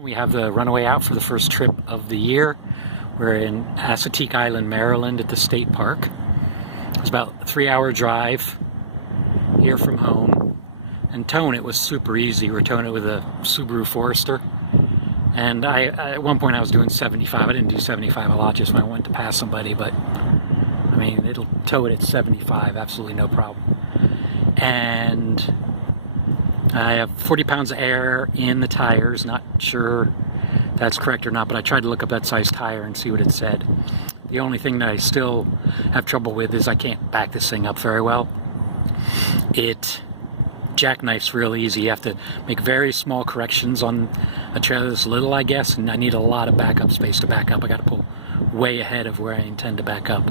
We have the Runaway out for the first trip of the year. We're in Assateague Island, Maryland at the state park. It's about a 3-hour drive here from home. And towing it was super easy. We're towing it with a Subaru Forester. And at one point I was doing 75. I didn't do 75 a lot just when I went to pass somebody, but I mean, it'll tow it at 75, absolutely no problem. And I have 40 pounds of air in the tires. Not sure that's correct or not, but I tried to look up that size tire and see what it said. The only thing that I still have trouble with is I can't back this thing up very well. It jackknifes real easy. You have to make very small corrections on a trailer that's little, I guess, and I need a lot of backup space to back up. I got to pull way ahead of where I intend to back up.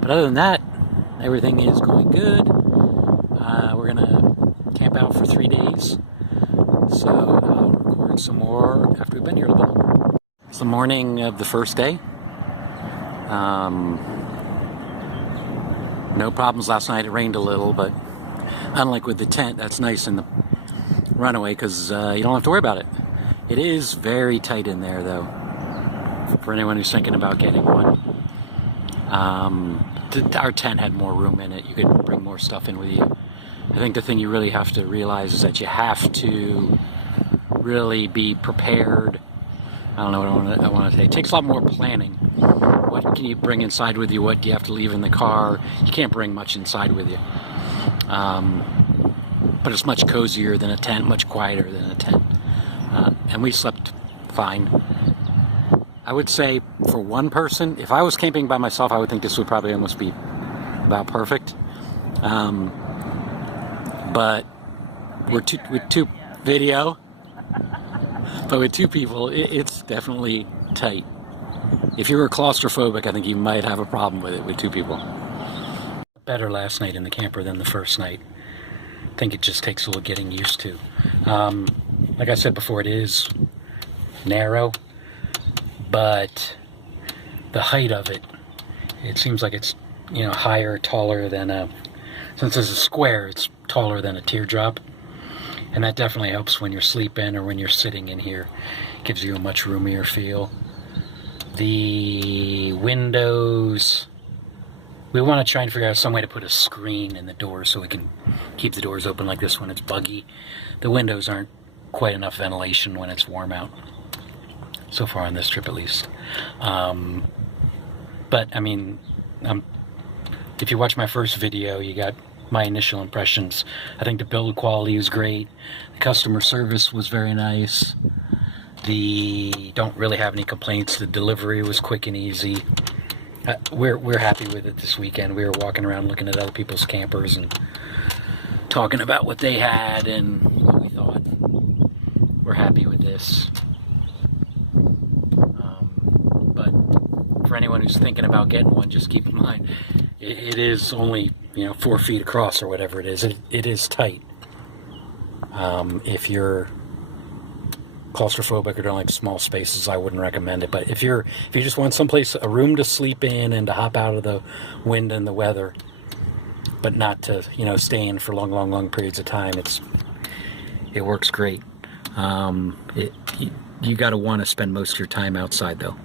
But other than that, everything is going good. We're gonna camp out for 3 days, so I'll record some more after we've been here a little bit. It's the morning of the first day. No problems last night. It rained a little, but unlike with the tent, that's nice in the Runaway because you don't have to worry about it. It is very tight in there, though, for anyone who's thinking about getting one. Our tent had more room in it. You could bring more stuff in with you. I think the thing you really have to realize is that you have to really be prepared. I don't know what I want to say. It takes a lot more planning. What can you bring inside with you? What do you have to leave in the car? You can't bring much inside with you. But it's much cozier than a tent, much quieter than a tent. And we slept fine. I would say for one person, if I was camping by myself, I would think this would probably almost be about perfect. But with two video, but with two people, it's definitely tight. If you were claustrophobic, I think you might have a problem with it with two people. Better last night in the camper than the first night. I think it just takes a little getting used to. Like I said before, it is narrow, but the height of it, it seems like it's, higher, taller than since it's a square, it's taller than a teardrop. And that definitely helps when you're sleeping or when you're sitting in here. It gives you a much roomier feel. The windows, we want to try and figure out some way to put a screen in the doors so we can keep the doors open like this when it's buggy. The windows aren't quite enough ventilation when it's warm out. So far on this trip, at least. But, I mean, if you watch my first video, you got my initial impressions. I think the build quality was great. The customer service was very nice. Don't really have any complaints. The delivery was quick and easy. We're happy with it this weekend. We were walking around looking at other people's campers and talking about what they had and what we thought. We're happy with this. But for anyone who's thinking about getting one, just keep in mind, it is only 4 feet across or whatever it is. It is tight. If you're claustrophobic or don't like small spaces, I wouldn't recommend it. But if you just want someplace, a room to sleep in and to hop out of the wind and the weather, but not to stay in for long periods of time, it works great. You got to want to spend most of your time outside though.